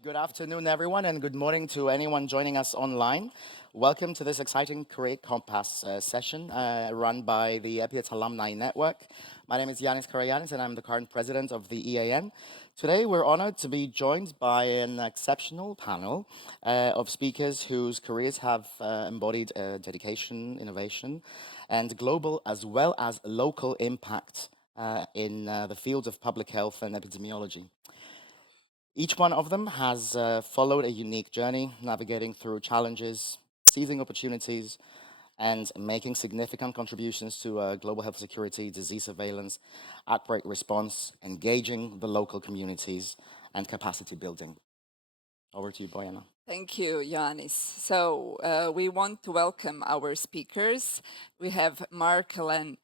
Good afternoon, everyone, and good morning to anyone joining us online. Welcome to this exciting Career Compass session run by the EPIET Alumni Network. My name is Karagiannis, and I'm the current president of the EAN. Today, we're honored to be joined by an exceptional panel of speakers whose careers have embodied dedication, innovation, and global as well as local impact in the fields of public health and epidemiology. Each one of them has followed a unique journey, navigating through challenges, seizing opportunities, and making significant contributions to global health security, disease surveillance, outbreak response, engaging the local communities, and capacity building. Over to you, Bojana. Thank you, Ioannis. So we want to welcome our speakers. We have Marc-Alain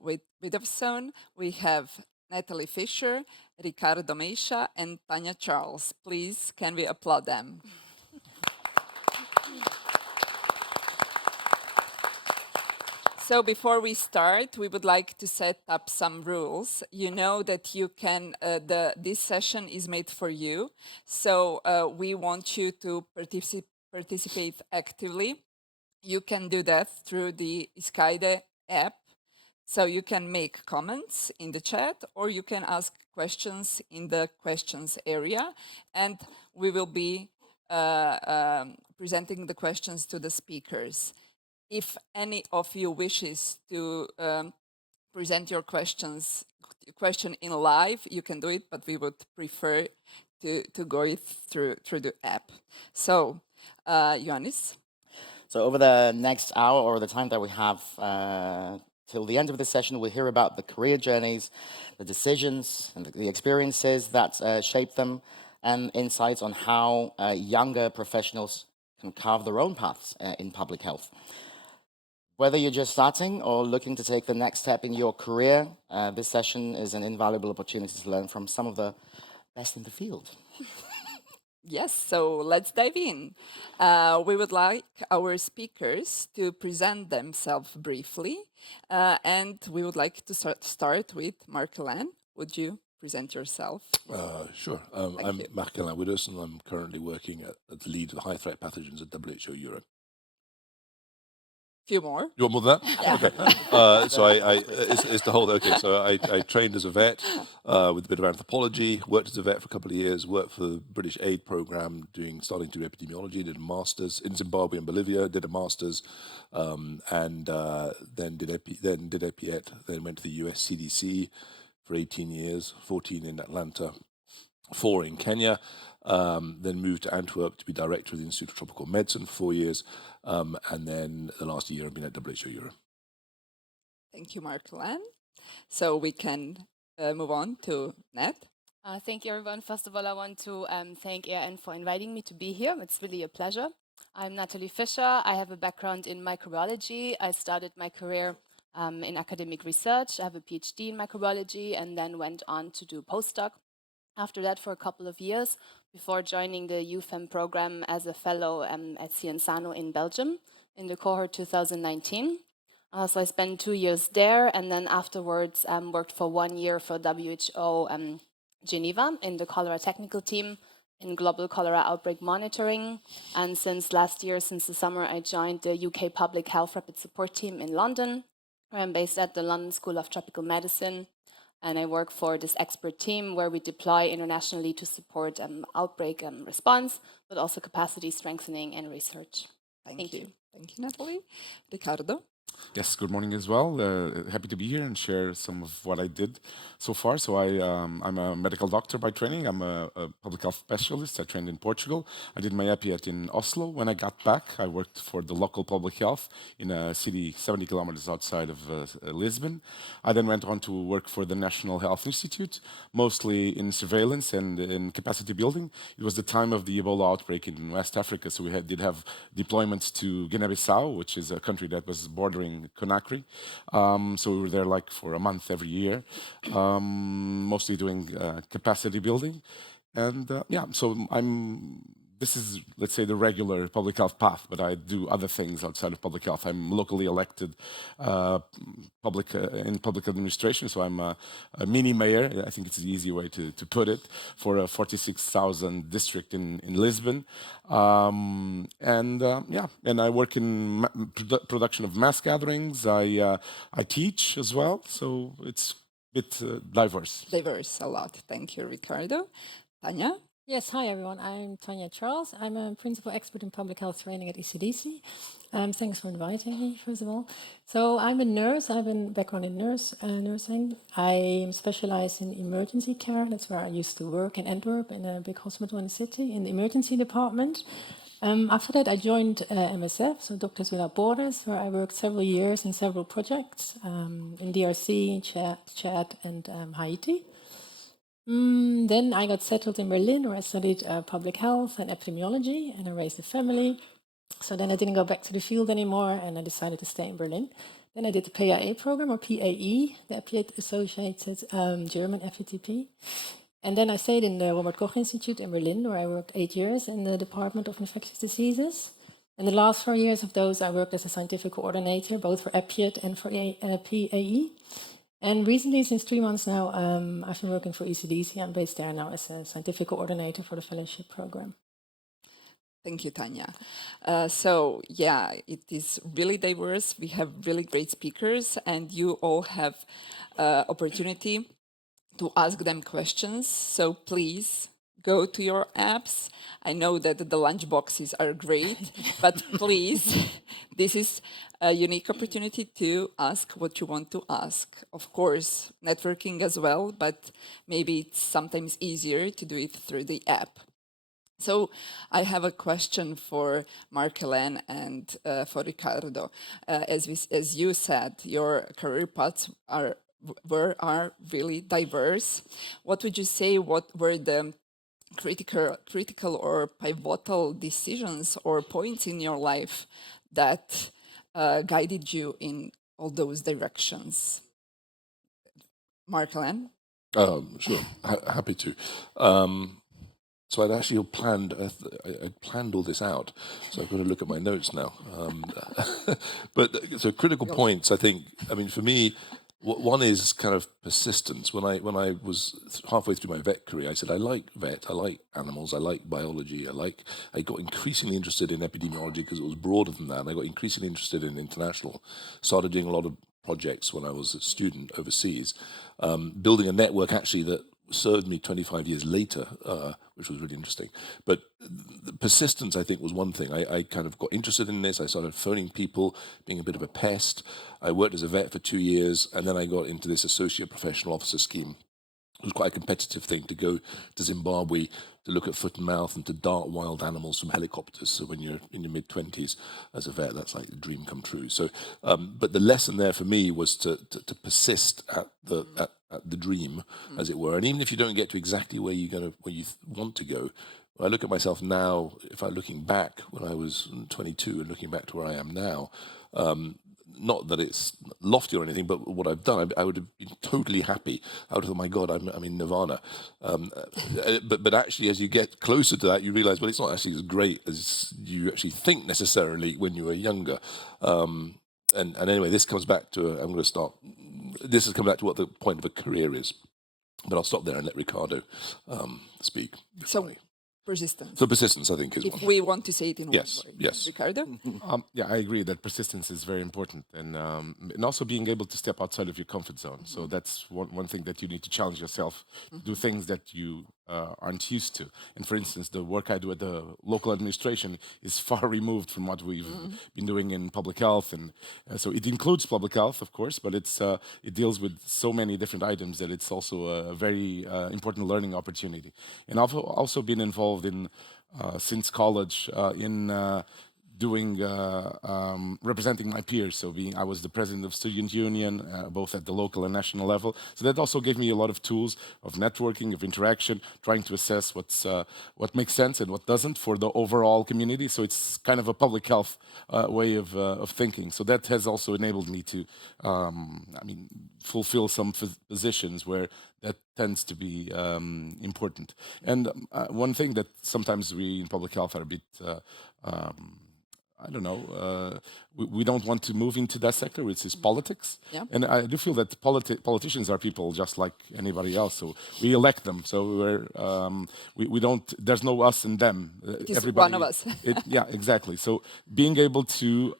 with Widdowson. We have Natalie Fischer, Ricardo Mexia, and Tanja Charles. Please, can we applaud them? So before we start, we would like to set up some rules. You know that you can, this session is made for you. So we want you to participate actively. You can do that through the ECDC app. So you can make comments in the chat, or you can ask questions in the questions area, and we will be presenting the questions to the speakers. If any of you wishes to present your question in live, you can do it, but we would prefer to go it through the app. So, Ioannis? So over the next hour, or the time that we have till the end of the session, we'll hear about the career journeys, the decisions, and the experiences that shape them, and insights on how younger professionals can carve their own paths in public health. Whether you're just starting or looking to take the next step in your career, this session is an invaluable opportunity to learn from some of the best in the field. Yes, so let's dive in. We would like our speakers to present themselves briefly, and we would like to start with Marc-Alain. Would you present yourself? Sure. I'm Marc-Alain Widdowson. I'm currently working at the lead of high-threat pathogens at WHO Europe. Few more. You want more than that? Yeah. Okay. So it's the whole. Okay. So I trained as a vet with a bit of anthropology. Worked as a vet for a couple of years. Worked for the British Aid Program, starting to do epidemiology. Did a master's in Zimbabwe and Bolivia. Did a master's, and then did EPIET. Then went to the US CDC for 18 years. 14 in Atlanta, 4 in Kenya. Then moved to Antwerp to be director of the Institute of Tropical Medicine for 4 years. And then the last year I've been at WHO Europe. Thank you, Marc-Alain. So we can move on to Nat. Thank you, everyone. First of all, I want to thank EAN for inviting me to be here. It's really a pleasure. I'm Natalie Fischer. I have a background in microbiology. I started my career in academic research. I have a PhD in microbiology and then went on to do postdoc. After that, for a couple of years, before joining the EUPHA program as a fellow at Cienzano in Belgium in the cohort 2019. So I spent 2 years there, and then afterwards worked for 1 year for WHO Geneva in the cholera technical team in global cholera outbreak monitoring. And since last year, since the summer, I joined the UK Public Health Rapid Support Team in London, where I'm based at the London School of Tropical Medicine. And I work for this expert team where we deploy internationally to support outbreak response, but also capacity strengthening and research. Thank you. Thank you, Natalie. Ricardo? Yes, good morning as well. Happy to be here and share some of what I did so far. So I'm a medical doctor by training. I'm a public health specialist. I trained in Portugal. I did my EPIET in Oslo. When I got back, I worked for the local public health in a city 70 kilometers outside of Lisbon. I then went on to work for the National Health Institute, mostly in surveillance and in capacity building. It was the time of the Ebola outbreak in West Africa, so we did have deployments to Guinea-Bissau, which is a country that was bordering Conakry. So we were there like for a month every year, mostly doing capacity building. And so this is, let's say, the regular public health path, but I do other things outside of public health. I'm locally elected in public administration, so I'm a mini mayor. I think it's the easy way to put it, for a 46,000 district in Lisbon. And I work in production of mass gatherings. I teach as well, so it's a bit diverse. Diverse a lot. Thank you, Ricardo. Tanja? Yes, hi everyone. I'm Tanja Charles. I'm a principal expert in public health training at ECDC. Thanks for inviting me, first of all. So I'm a nurse. I have a background in nursing. I'm specialized in emergency care. That's where I used to work in Antwerp, in a big hospital in the city, in the emergency department. After that, I joined MSF, so Doctors Without Borders, where I worked several years in several projects in DRC, Chad, and Haiti. Then I got settled in Berlin, where I studied public health and epidemiology, and I raised a family. So then I didn't go back to the field anymore, and I decided to stay in Berlin. Then I did the PAE program, or PAE, the Opiate Associated German FETP. And then I stayed in the Robert Koch Institute in Berlin, where I worked 8 years in the Department of Infectious Diseases. And the last 4 years of those, I worked as a scientific coordinator, both for Opiate and for PAE. And recently, since 3 months now, I've been working for ECDC. I'm based there now as a scientific coordinator for the fellowship program. Thank you, Tanja. It is really diverse. We have really great speakers, and you all have opportunity to ask them questions. So please go to your apps. I know that the lunch boxes are great, but please, this is a unique opportunity to ask what you want to ask. Of course, networking as well, but maybe it's sometimes easier to do it through the app. So I have a question for Marc-Alain and for Ricardo. As you said, your career paths are really diverse. What would you say, what were the critical or pivotal decisions or points in your life that guided you in all those directions? Marc-Alain? Sure, happy to. So I'd actually planned all this out, so I've got to look at my notes now. But so critical points, I think, I mean, for me, one is kind of persistence. When I was halfway through my vet career, I said, I like vet, I like animals, I like biology, I got increasingly interested in epidemiology because it was broader than that, and I got increasingly interested in international. Started doing a lot of projects when I was a student overseas, building a network actually that served me 25 years later, which was really interesting. But the persistence, I think, was one thing. I kind of got interested in this. I started phoning people, being a bit of a pest. I worked as a vet for 2 years, and then I got into this associate professional officer scheme. It was quite a competitive thing to go to Zimbabwe to look at foot and mouth and to dart wild animals from helicopters. So when you're in your mid-20s as a vet, that's like the dream come true. So, but the lesson there for me was to persist at the dream, as it were. And even if you don't get to exactly where you want to go, when I look at myself now, if I'm looking back when I was 22 and looking back to where I am now, not that it's lofty or anything, but what I've done, I would have been totally happy. I would have thought, my God, I'm in nirvana. But actually, as you get closer to that, you realize, well, it's not actually as great as you actually think necessarily when you were younger. And anyway, this comes back to, this has come back to what the point of a career is. But I'll stop there and let Ricardo speak. So, persistence. So persistence, I think, is if one. we want to say it in one word. Yes. Ricardo? Yeah, I agree that persistence is very important, and also being able to step outside of your comfort zone. So that's one thing that you need to challenge yourself, do things that you aren't used to. And for instance, the work I do at the local administration is far removed from what we've been doing in public health, and so it includes public health, of course, but it deals with so many different items that it's also a very important learning opportunity. And I've also been involved in since college in doing representing my peers. So I was the president of student union, both at the local and national level. So that also gave me a lot of tools of networking, of interaction, trying to assess what makes sense and what doesn't for the overall community. So it's kind of a public health way of thinking. So that has also enabled me to, fulfill some positions where that tends to be important. And one thing that sometimes we in public health are a bit I don't know, we don't want to move into that sector, which is politics. Yeah. And I do feel that politicians are people just like anybody else. So we elect them. So we don't, there's no us and them. It's one of us. Yeah, exactly. So being able to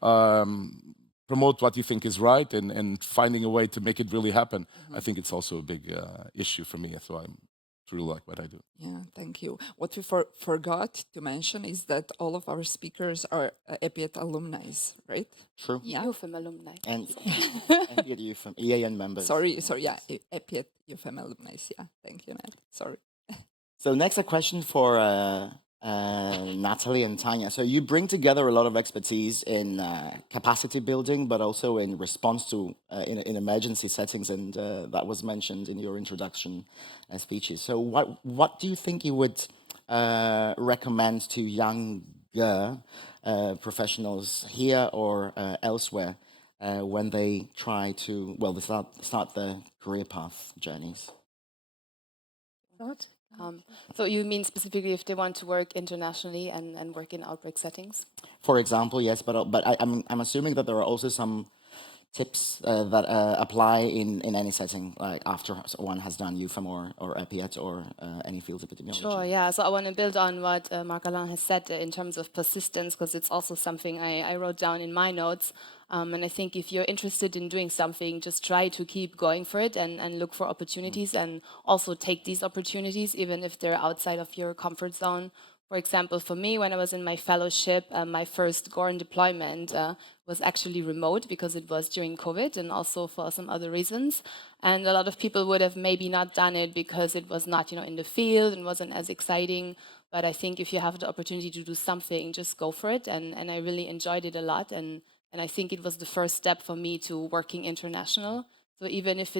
promote what you think is right and finding a way to make it really happen, I think it's also a big issue for me. So I'm truly like what I do. Yeah, thank you. What we forgot to mention is that all of our speakers are EPIET alumni, right? True. Yeah. EUPHA alumni. And you from EAN members. Sorry, yeah, EPIET EUPHA alumni. Yeah, thank you, Nat. Sorry. So next, a question for Natalie and Tanja. So you bring together a lot of expertise in capacity building, but also in response to in emergency settings, and that was mentioned in your introduction speeches. So what do you think you would recommend to younger professionals here or elsewhere when they try to start their career path journeys? So you mean specifically if they want to work internationally and work in outbreak settings? For example, yes, but I'm assuming that there are also some tips that apply in any setting, like after one has done EUPHA or EPIET or any fields of epidemiology. Sure, yeah. So I want to build on what Marc-Alain has said in terms of persistence, because it's also something I wrote down in my notes. And I think if you're interested in doing something, just try to keep going for it and look for opportunities and also take these opportunities, even if they're outside of your comfort zone. For example, for me, when I was in my fellowship, my first GORN deployment was actually remote because it was during COVID and also for some other reasons. And a lot of people would have maybe not done it because it was not, in the field and wasn't as exciting. But I think if you have the opportunity to do something, just go for it. And I really enjoyed it a lot. And I think it was the first step for me to working international. So even if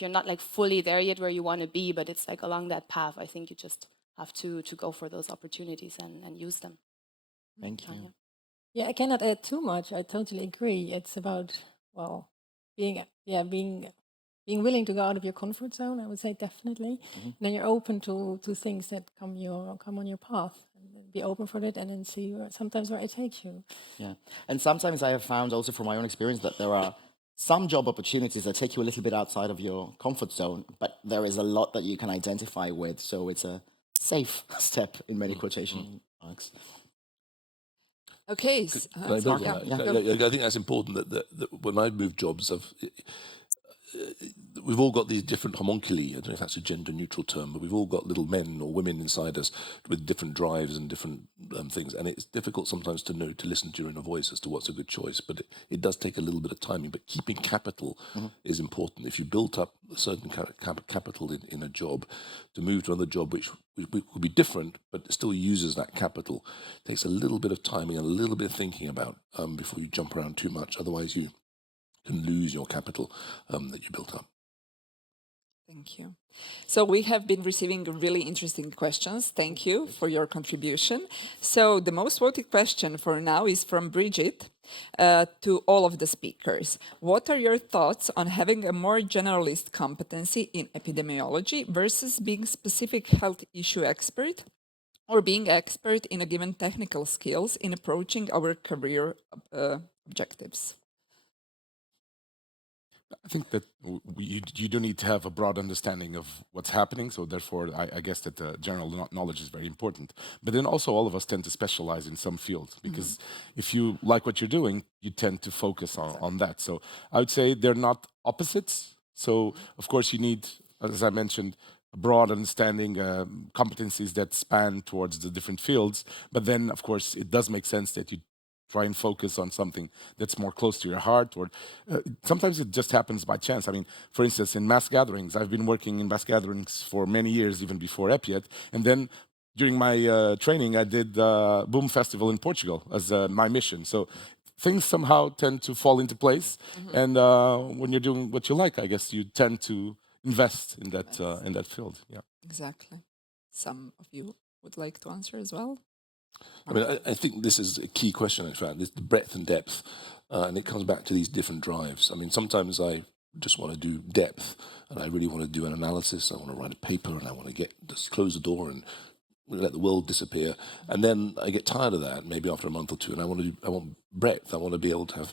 you're not like fully there yet where you want to be, but it's like along that path, I think you just have to go for those opportunities and use them. Thank you. Yeah, I cannot add too much. I totally agree. It's about being willing to go out of your comfort zone. I would say definitely. And then you're open to things that come on your path. And be open for it, and then see sometimes where it takes you. Yeah, and sometimes I have found also from my own experience that there are some job opportunities that take you a little bit outside of your comfort zone, but there is a lot that you can identify with. So it's a safe step in many quotation marks. Okay. I think that's important that when I move jobs, we've all got these different homunculi. I don't know if that's a gender-neutral term, but we've all got little men or women inside us with different drives and different things. And it's difficult sometimes to listen to your inner voice as to what's a good choice. But it does take a little bit of timing. But keeping capital is important. If you built up a certain capital in a job, to move to another job which would be different, but still uses that capital, takes a little bit of timing and a little bit of thinking about before you jump around too much. Otherwise, you can lose your capital that you built up. Thank you. So we have been receiving really interesting questions. Thank you for your contribution. So the most voted question for now is from Bridget to all of the speakers. What are your thoughts on having a more generalist competency in epidemiology versus being specific health issue expert or being expert in a given technical skills in approaching our career objectives? I think that you do need to have a broad understanding of what's happening. So therefore, I guess that the general knowledge is very important. But then also all of us tend to specialize in some fields because if you like what you're doing, you tend to focus on that. So I would say they're not opposites. So of course you need, as I mentioned, a broad understanding, competencies that span towards the different fields. But then of course it does make sense that you try and focus on something that's more close to your heart, or sometimes it just happens by chance. I mean, for instance, in mass gatherings, I've been working in mass gatherings for many years, even before EPIET, and then during my training, I did Boom Festival in Portugal as my mission. So things somehow tend to fall into place. And when you're doing what you like, I guess you tend to invest in that field. Yeah. Exactly. Some of you would like to answer as well? I mean, I think this is a key question, in fact, this the breadth and depth. And it comes back to these different drives. I mean, sometimes I just want to do depth and I really want to do an analysis. I want to write a paper and I want to just close the door and let the world disappear. And then I get tired of that, maybe after a month or two, and I want breadth. I want to be able to have,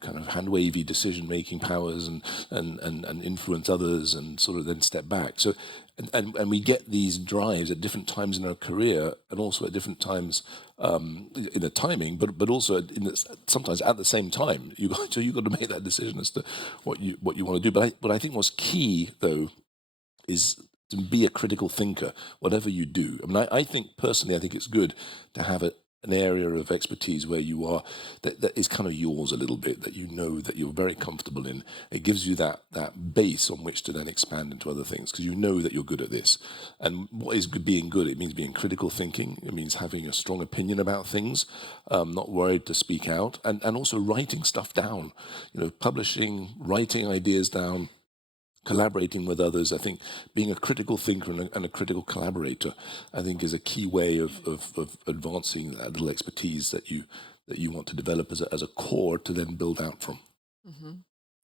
kind of hand-wavy decision-making powers and influence others and sort of then step back. So, and we get these drives at different times in our career and also at different times in the timing, but also sometimes at the same time. So you've got to make that decision as to what you want to do. But I think what's key, though, is to be a critical thinker, whatever you do. I mean, I think personally, I think it's good to have an area of expertise where you are, that is kind of yours a little bit, that you know that you're very comfortable in. It gives you that base on which to then expand into other things, because you know that you're good at this. And what is being good? It means being critical thinking. It means having a strong opinion about things, not worried to speak out, and also writing stuff down, publishing, writing ideas down, collaborating with others. I think being a critical thinker and a critical collaborator, I think, is a key way of advancing that little expertise that you want to develop as a core to then build out from.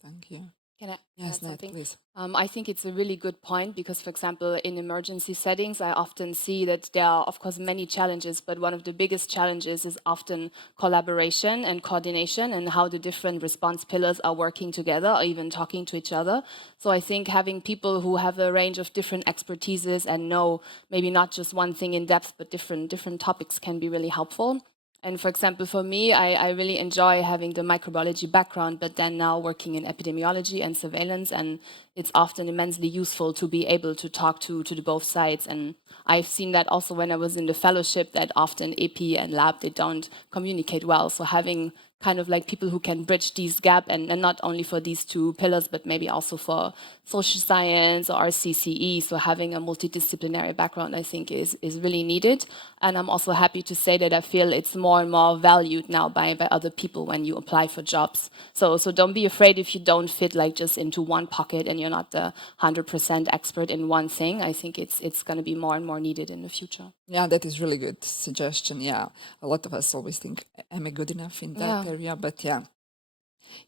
Thank you. Can I Yes, add Nat, something? please. I think it's a really good point because, for example, in emergency settings, I often see that there are, of course, many challenges, but one of the biggest challenges is often collaboration and coordination and how the different response pillars are working together or even talking to each other. So I think having people who have a range of different expertises and know maybe not just one thing in depth, but different topics can be really helpful. And for example, for me, I really enjoy having the microbiology background, but then now working in epidemiology and surveillance, and it's often immensely useful to be able to talk to the both sides. And I've seen that also when I was in the fellowship, that often EP and lab, they don't communicate well. So having kind of like people who can bridge these gaps, and not only for these two pillars, but maybe also for social science or RCCE. So having a multidisciplinary background, I think, is really needed. And I'm also happy to say that I feel it's more and more valued now by other people when you apply for jobs. So don't be afraid if you don't fit like just into one pocket and you're not the 100% expert in one thing. I think it's going to be more and more needed in the future. Yeah, that is really good suggestion. Yeah, a lot of us always think, am I good enough in that area? But yeah,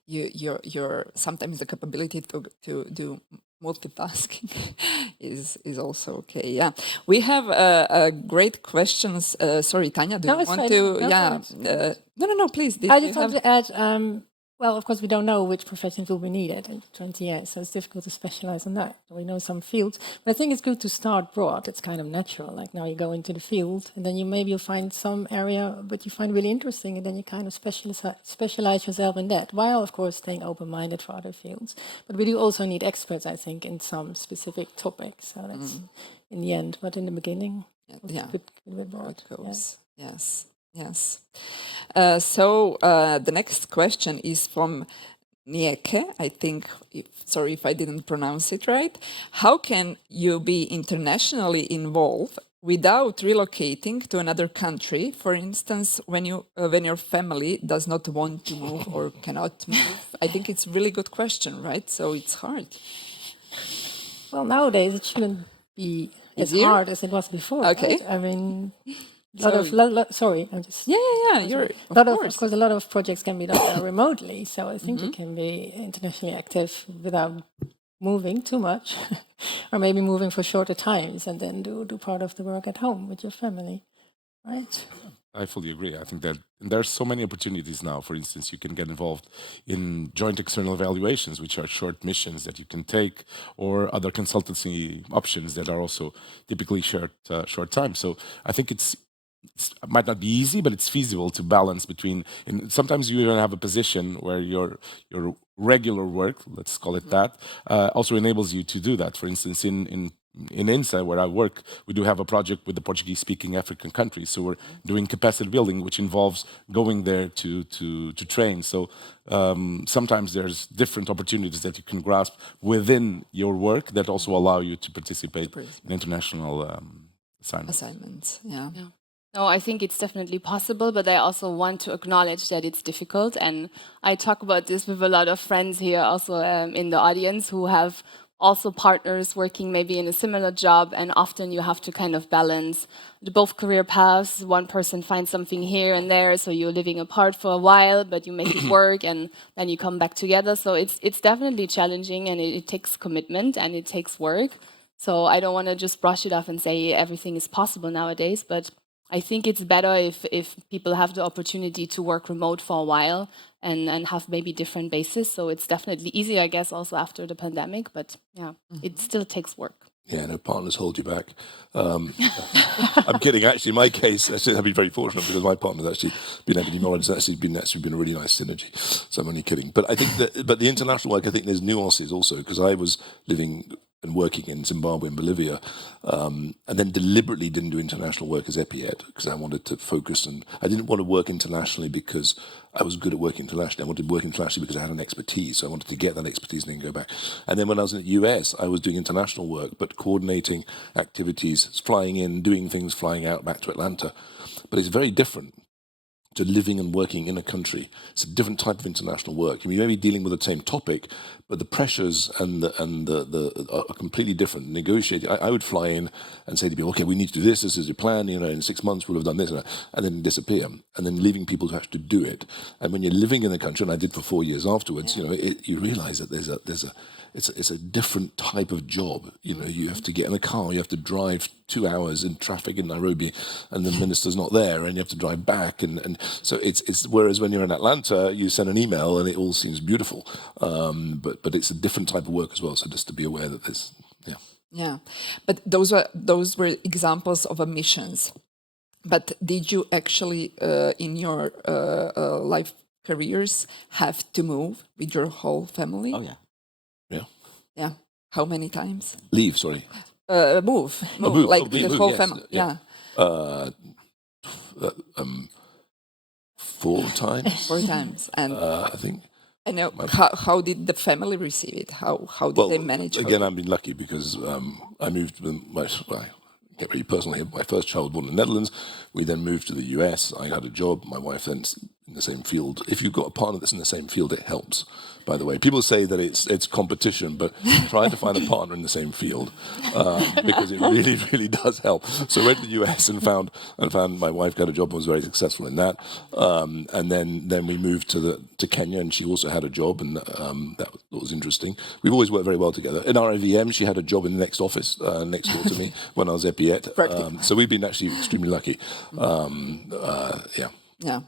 you're sometimes the capability to do multitasking is also okay. Yeah, we have a great questions. Sorry, Tanja, do you want fine. to? No, Yeah, no, please. I just want to add, well, of course, we don't know which professions will be needed in 20 years, so it's difficult to specialize on that. We know some fields, but I think it's good to start broad. It's kind of natural. Like now you go into the field, and then you'll find some area that you find really interesting, and then you kind of specialize yourself in that, while, of course, staying open-minded for other fields. But we do also need experts, I think, in some specific topics. So that's in the end, but in the beginning, yeah, good broad. it goes. Yeah. Yes. So the next question is from Nieke. I think, sorry if I didn't pronounce it right. How can you be internationally involved without relocating to another country? For instance, when your family does not want to move or cannot move. I think it's a really good question, right? So it's hard. Well, nowadays it shouldn't be as hard as it was before. Okay. Right? I mean. Sorry, I'm just. Yeah. Of course, a lot of projects can be done remotely, so I think you can be internationally active without moving too much, or maybe moving for shorter times and then do part of the work at home with your family, right? I fully agree. I think that there are so many opportunities now. For instance, you can get involved in joint external evaluations, which are short missions that you can take, or other consultancy options that are also typically short time. So I think it might not be easy, but it's feasible to balance between. And sometimes you even have a position where your regular work, let's call it that, also enables you to do that. For instance, in INSA, where I work, we do have a project with the Portuguese-speaking African countries. So we're doing capacity building, which involves going there to train. So sometimes there's different opportunities that you can grasp within your work that also allow you to participate in international assignments. Yeah. No, I think it's definitely possible, but I also want to acknowledge that it's difficult. And I talk about this with a lot of friends here also in the audience who have also partners working maybe in a similar job. And often you have to kind of balance both career paths. One person finds something here and there, so you're living apart for a while, but you make it work and then you come back together. So it's definitely challenging, and it takes commitment and it takes work. So I don't want to just brush it off and say everything is possible nowadays, but I think it's better if people have the opportunity to work remote for a while and have maybe different bases. So it's definitely easier, I guess, also after the pandemic. But yeah, it still takes work. Yeah, no, partners hold you back. I'm kidding. Actually, in my case, actually, I've been very fortunate because my partner's actually been epidemiologist. It's actually been a really nice synergy. So I'm only kidding. But I think but the international work, I think there's nuances also, because I was living and working in Zimbabwe and Bolivia, and then deliberately didn't do international work as EPIET because I wanted to focus, and I didn't want to work internationally because I was good at working internationally. I wanted to work internationally because I had an expertise, so I wanted to get that expertise and then go back. And then when I was in the US, I was doing international work, but coordinating activities, flying in, doing things, flying out back to Atlanta. But it's very different to living and working in a country. It's a different type of international work. I mean, you may be dealing with the same topic, but the pressures and the are completely different. Negotiating, I would fly in and say to people, okay, we need to do this. This is your plan. You know, in 6 months we'll have done this, and then disappear, and then leaving people to have to do it. And when you're living in the country, and I did for 4 years afterwards, you know, you realise that it's a different type of job. You know, you have to get in a car, you have to drive 2 hours in traffic in Nairobi, and the minister's not there, and you have to drive back, and so it's whereas when you're in Atlanta, you send an email and it all seems beautiful, but it's a different type of work as well. So just to be aware that there's Yeah, but those were examples of omissions. But did you actually in your life careers have to move with your whole family? Oh, yeah. Yeah. How many times? Leave, sorry. Move, move. like Oh, the move, whole yes, family. yeah. 4 times. 4 times. And I think. I know. How did the family receive it? How did they manage? Again, I've been lucky because I moved with get really personal here. My first child born in the Netherlands. We then moved to the US. I had a job. My wife then in the same field. If you've got a partner that's in the same field, it helps. By the way, people say that it's competition, but try to find a partner in the same field because it really, really does help. So I went to the US and found my wife got a job and was very successful in that. And then we moved to Kenya, and she also had a job, and that was interesting. We've always worked very well together. In RIVM, she had a job in the next office next door to me when I was EPIET. So we've been actually extremely lucky. Yeah. Yeah.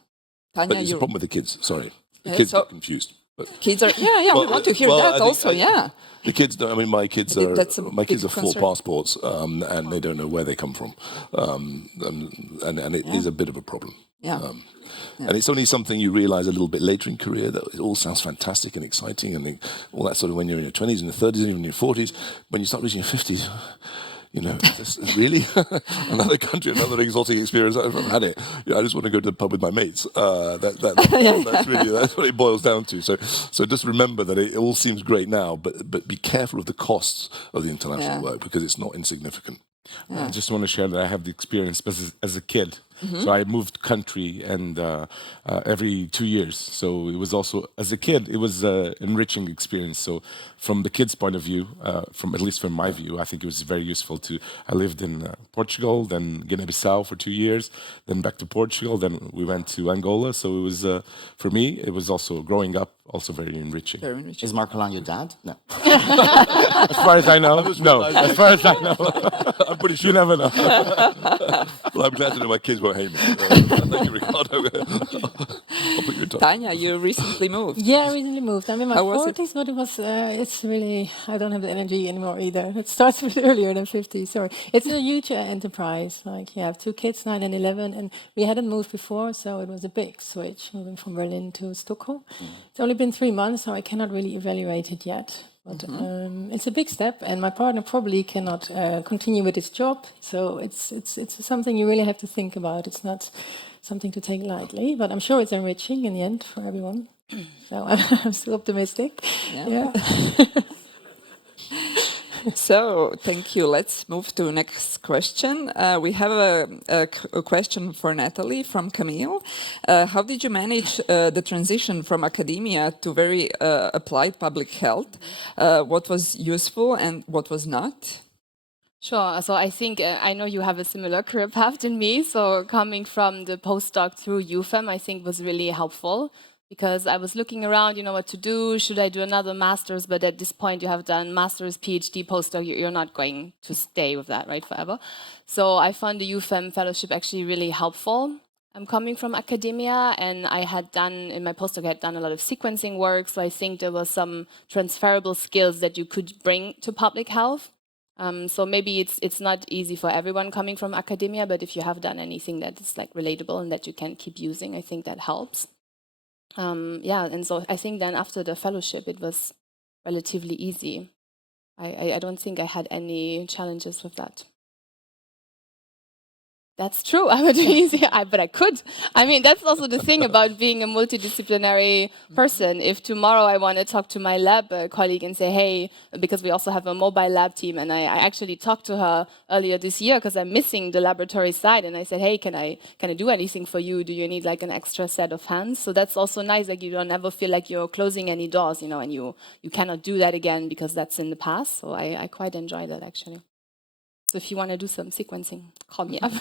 Tanja, but it's a problem with the kids. Sorry, the kids get confused. But kids are we want to hear that also. The kids don't. I mean, my kids are full passports, and they don't know where they come from, and it is a bit of a problem. And it's only something you realise a little bit later in career that it all sounds fantastic and exciting and all that sort of when you're in your 20s and your 30s and even in your 40s. When you start reaching your 50s. You know, really another country, another exotic experience. I've had it. I just want to go to the pub with my mates. That's what it boils down to. So just remember that it all seems great now, but be careful of the costs of the international work because it's not insignificant. I just want to share that I have the experience as a kid. So I moved country and every 2 years. So it was also, as a kid, it was an enriching experience. So from the kids' point of view, at least from my view, I think it was very useful I lived in Portugal, then Guinea-Bissau for 2 years, then back to Portugal, then we went to Angola. So it was, for me, it was also growing up, also very enriching. Is Marc-Alain your dad? No. As far as I know, no. As far as I know. I'm pretty sure. You never know. Well, I'm glad to know my kids won't hate me. Thank you, Ricardo. I'll put you in touch. Tanja, you recently moved. Yeah, I recently moved. I'm in my 40s, but it's really, I don't have the energy anymore either. It starts a bit earlier than 50, sorry. It's a huge enterprise. Like, I have 2 kids, 9 and 11, and we hadn't moved before, so it was a big switch, moving from Berlin to Stockholm. It's only been 3 months, so I cannot really evaluate it yet. But it's a big step, and my partner probably cannot continue with his job. So it's something you really have to think about. It's not something to take lightly, but I'm sure it's enriching in the end for everyone. So I'm still optimistic. Yeah. So, thank you. Let's move to next question. We have a question for Natalie from Camille. How did you manage the transition from academia to very applied public health? What was useful and what was not? Sure. So I think I know you have a similar career path than me. So coming from the postdoc through UFM, I think was really helpful because I was looking around, what to do. Should I do another master's? But at this point, you have done master's, PhD, postdoc. You're not going to stay with that, right, forever. So I found the UFM fellowship actually really helpful. I'm coming from academia, and in my postdoc, I had done a lot of sequencing work. So I think there were some transferable skills that you could bring to public health. So maybe it's not easy for everyone coming from academia, but if you have done anything that is like relatable and that you can keep using, I think that helps. And so I think then after the fellowship, it was relatively easy. I don't think I had any challenges with that. That's true. I would be easy, but I could. I mean, that's also the thing about being a multidisciplinary person. If tomorrow I want to talk to my lab colleague and say, hey, because we also have a mobile lab team, and I actually talked to her earlier this year because I'm missing the laboratory side, and I said, hey, can I do anything for you? Do you need like an extra set of hands? So that's also nice. Like you don't ever feel like you're closing any doors, and you cannot do that again because that's in the past. So I quite enjoy that actually. So if you want to do some sequencing, call me up.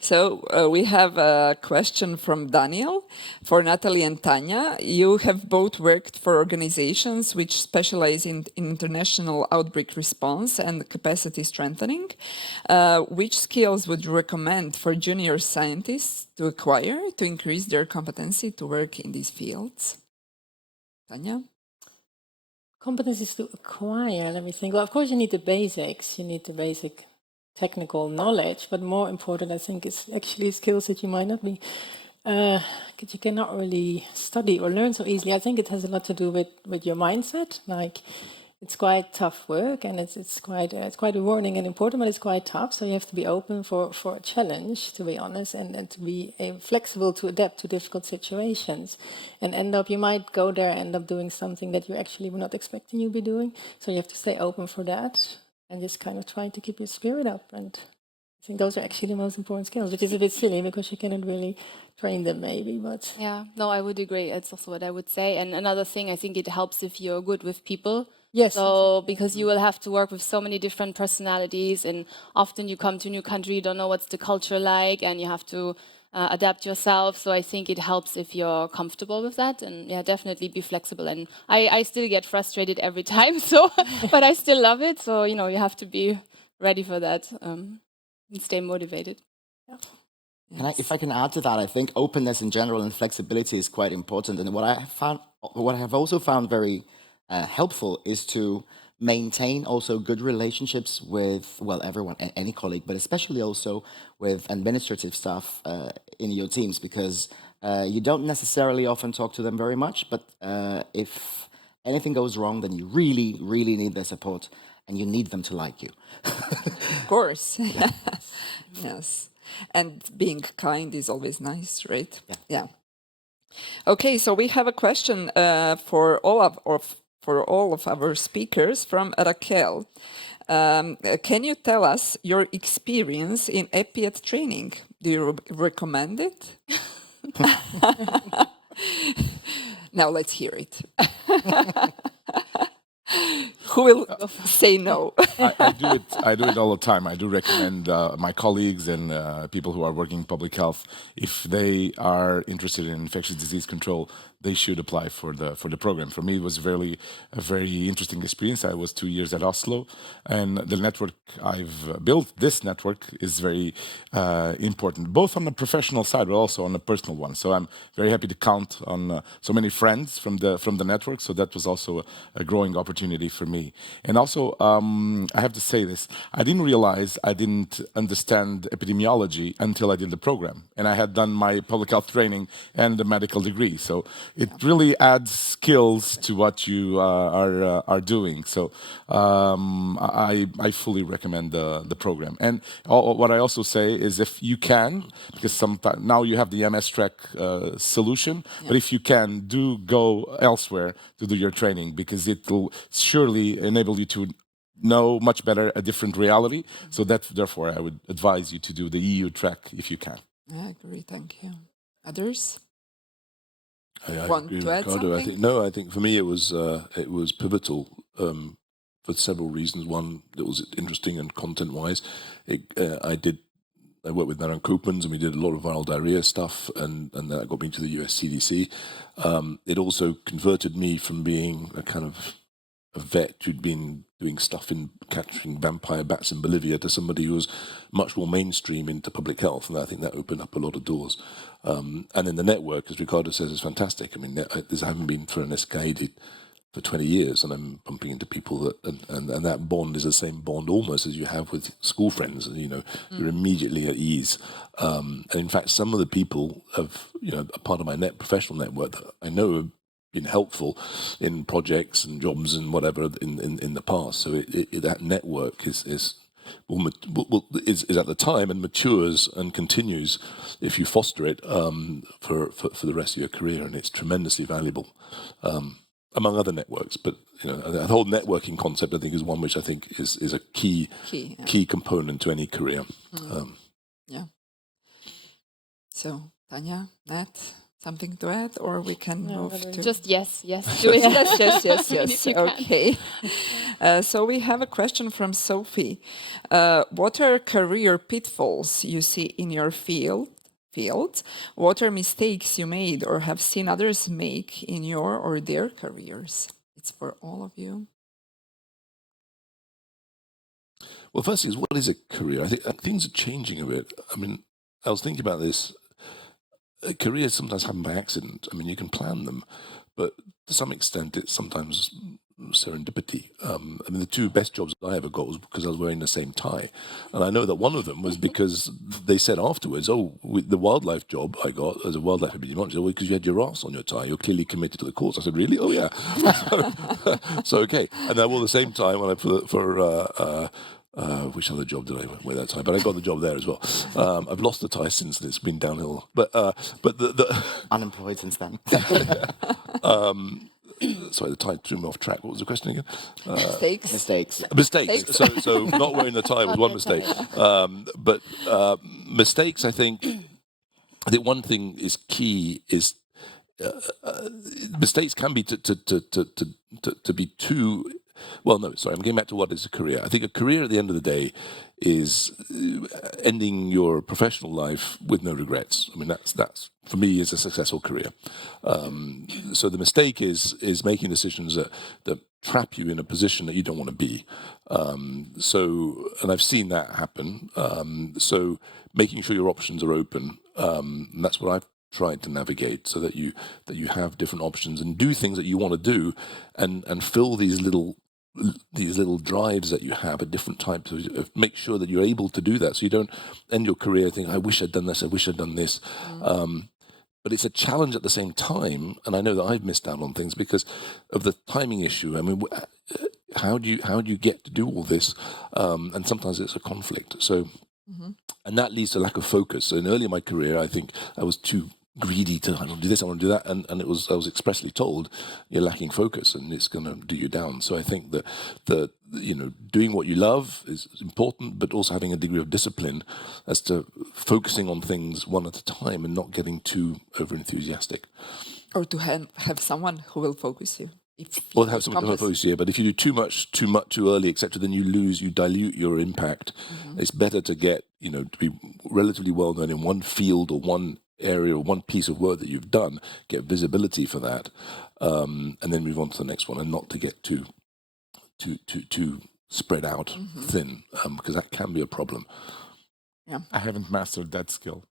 So we have a question from Daniel for Natalie and Tanja. You have both worked for organizations which specialize in international outbreak response and capacity strengthening. Which skills would you recommend for junior scientists to acquire to increase their competency to work in these fields? Tanja? Competencies to acquire, let me think. Well, of course, you need the basics. You need the basic technical knowledge, but more important, I think, is actually skills that you might not be, you cannot really study or learn so easily. I think it has a lot to do with your mindset. Like, it's quite tough work, and it's quite rewarding and important, but it's quite tough. So you have to be open for a challenge, to be honest, and to be flexible to adapt to difficult situations. And you might go there and end up doing something that you actually were not expecting you'd be doing. So you have to stay open for that and just kind of try to keep your spirit up. And I think those are actually the most important skills, which is a bit silly because you cannot really train them maybe, but... Yeah, no, I would agree. It's also what I would say. And another thing, I think it helps if you're good with people. Yes. So, because you will have to work with so many different personalities, and often you come to a new country, you don't know what's the culture like, and you have to adapt yourself. So I think it helps if you're comfortable with that, and yeah, definitely be flexible. And I still get frustrated every time, so but I still love it. So you have to be ready for that and stay motivated. Yeah. And if I can add to that, I think openness in general and flexibility is quite important. And what I have also found very helpful is to maintain also good relationships with, well, everyone, any colleague, but especially also with administrative staff in your teams, because you don't necessarily often talk to them very much, but if anything goes wrong, then you really, really need their support, and you need them to like you. Of course. Yes. And being kind is always nice, right? Yeah. Okay, so we have a question for all of our speakers from Raquel. Can you tell us your experience in EPIAT training? Do you recommend it? Now let's hear it. Who will say no? I do it all the time. I do recommend my colleagues and people who are working in public health, if they are interested in infectious disease control, they should apply for the program. For me, it was a very interesting experience. I was 2 years at Oslo, and the network I've built, this network, is very important, both on the professional side, but also on the personal one. So I'm very happy to count on so many friends from the network. So that was also a growing opportunity for me. And also, I have to say this, I didn't realize I didn't understand epidemiology until I did the program. And I had done my public health training and the medical degree. So it really adds skills to what you are doing. So I fully recommend the program. And what I also say is, if you can, because sometimes now you have the MS track solution, but if you can, do go elsewhere to do your training, because it will surely enable you to know much better a different reality. So therefore I would advise you to do the EU track if you can. I agree. Thank you. Others? I Want agree to with add Ricardo. something? I think for me it was pivotal for several reasons. One, it was interesting and content-wise. I worked with Madame Koopmans, and we did a lot of viral diarrhea stuff, and that got me to the ECDC. It also converted me from being a kind of a vet who'd been doing stuff in capturing vampire bats in Bolivia to somebody who was much more mainstream into public health, and I think that opened up a lot of doors. And then the network, as Ricardo says, is fantastic. I mean, I haven't been for an escape for 20 years, and I'm bumping into people that, and that bond is the same bond almost as you have with school friends. You know, you're immediately at ease. And in fact, some of the people have, a part of my professional network that I know have been helpful in projects and jobs and whatever in the past. So that network is at the time and matures and continues if you foster it for the rest of your career, and it's tremendously valuable. Among other networks, but that whole networking concept, I think, is one which I think is a key component to any career. Yeah. So, Tanja, Nat, something to add, or we can move to Just yes, do it. yes. Okay. So we have a question from Sophie. What are career pitfalls you see in your field? What are mistakes you made or have seen others make in your or their careers? It's for all of you. Well, first is, what is a career? I think things are changing a bit. I mean, I was thinking about this. Careers sometimes happen by accident. I mean, you can plan them, but to some extent, it's sometimes serendipity. I mean, the two best jobs I ever got was because I was wearing the same tie. And I know that one of them was because they said afterwards, the wildlife job I got as a wildlife epidemiologist, because you had your ass on your tie, you're clearly committed to the cause. I said, really? Oh, yeah. So okay. And I wore the same tie when which other job did I wear that tie? But I got the job there as well. I've lost the tie since, and it's been downhill. But the Unemployed since then. Sorry, the tie threw me off track. What was the question again? Mistakes. Mistakes. So not wearing the tie was one mistake. But mistakes, I think one thing is key is mistakes can be to be too. Well, no, sorry, I'm getting back to what is a career. I think a career at the end of the day is ending your professional life with no regrets. I mean, that's for me, is a successful career. So the mistake is making decisions that trap you in a position that you don't want to be. And I've seen that happen. So making sure your options are open, and that's what I've tried to navigate, so that you have different options and do things that you want to do, and fill these little drives that you have at different types of make sure that you're able to do that, so you don't end your career thinking, I wish I'd done this, I wish I'd done this. But it's a challenge at the same time, and I know that I've missed out on things because of the timing issue. I mean, how do you get to do all this? And sometimes it's a conflict. So, and that leads to lack of focus. So early in my career, I think I was too greedy to, I want to do this, I want to do that, and I was expressly told, you're lacking focus and it's going to do you down. So I think that doing what you love is important, but also having a degree of discipline as to focusing on things one at a time and not getting too over enthusiastic. Or to have someone who will focus you. Well, have someone to focus you, but if you do too much too early, etc., then you dilute your impact. It's better to get to be relatively well known in one field or one area or one piece of work that you've done, get visibility for that, and then move on to the next one, and not to get too spread out thin, because that can be a problem. Yeah, I haven't mastered that skill.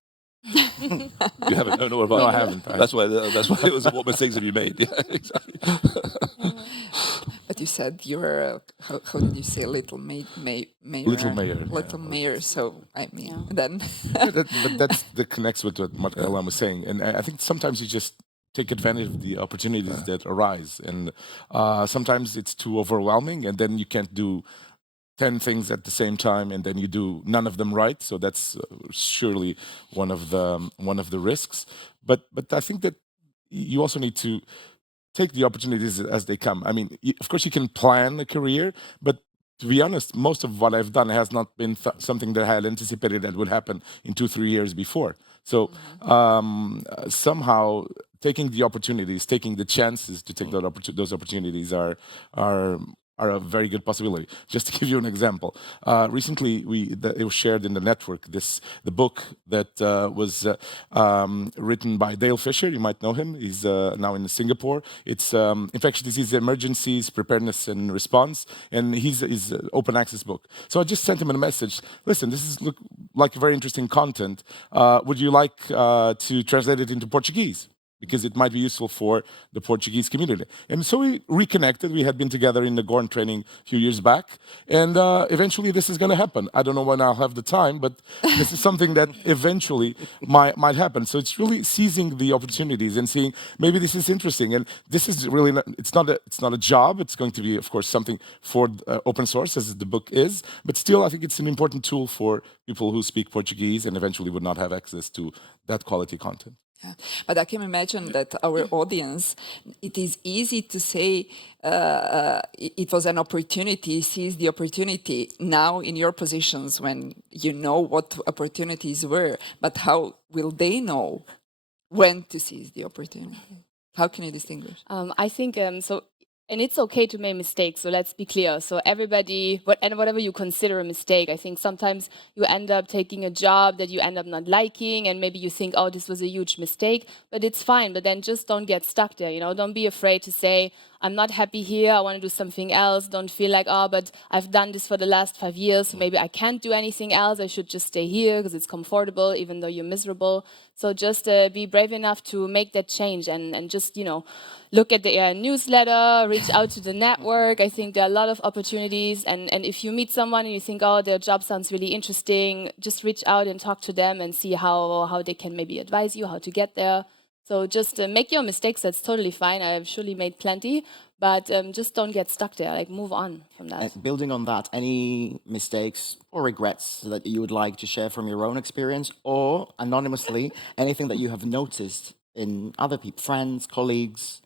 You haven't? No, I haven't. That's why it was. What mistakes have you made? Yeah, exactly. But you said you were how did you say little mayor? Little mayor. Little mayor. So I mean, then. But that connects with what Marc-Alain was saying, and I think sometimes you just take advantage of the opportunities that arise. And sometimes it's too overwhelming, and then you can't do 10 things at the same time, and then you do none of them right. So that's surely one of the risks. But I think that you also need to take the opportunities as they come. I mean, of course, you can plan a career, but to be honest, most of what I've done has not been something that I had anticipated that would happen in 2-3 years before. So somehow taking the opportunities, taking the chances to take those opportunities are a very good possibility. Just to give you an example, recently it was shared in the network, the book that was written by Dale Fischer. You might know him. He's now in Singapore. It's infectious disease emergencies, preparedness and response, and he's an open access book. So I just sent him a message. Listen, this is look like very interesting content. Would you like to translate it into Portuguese? Because it might be useful for the Portuguese community. And so we reconnected. We had been together in the Gorn training a few years back. And eventually this is going to happen. I don't know when I'll have the time, but this is something that eventually might happen. So it's really seizing the opportunities and seeing maybe this is interesting. And this is really, it's not a job. It's going to be, of course, something for open source, as the book is. But still, I think it's an important tool for people who speak Portuguese and eventually would not have access to that quality content. Yeah. But I can imagine that our audience, it is easy to say it was an opportunity, seize the opportunity now in your positions when you know what opportunities were, but how will they know when to seize the opportunity? How can you distinguish? I think so. And it's okay to make mistakes, so let's be clear. So everybody, whatever you consider a mistake, I think sometimes you end up taking a job that you end up not liking, and maybe you think, oh, this was a huge mistake, but it's fine. But then just don't get stuck there, Don't be afraid to say, I'm not happy here, I want to do something else. Don't feel like, oh, but I've done this for the last 5 years, so maybe I can't do anything else. I should just stay here because it's comfortable, even though you're miserable. So just be brave enough to make that change and just, look at the newsletter, reach out to the network. I think there are a lot of opportunities. And if you meet someone and you think, oh, their job sounds really interesting, just reach out and talk to them and see how they can maybe advise you how to get there. So just make your mistakes. That's totally fine. I've surely made plenty. But just don't get stuck there. Like, move on from that. Building on that, any mistakes or regrets that you would like to share from your own experience, or anonymously, anything that you have noticed in other people, friends, colleagues?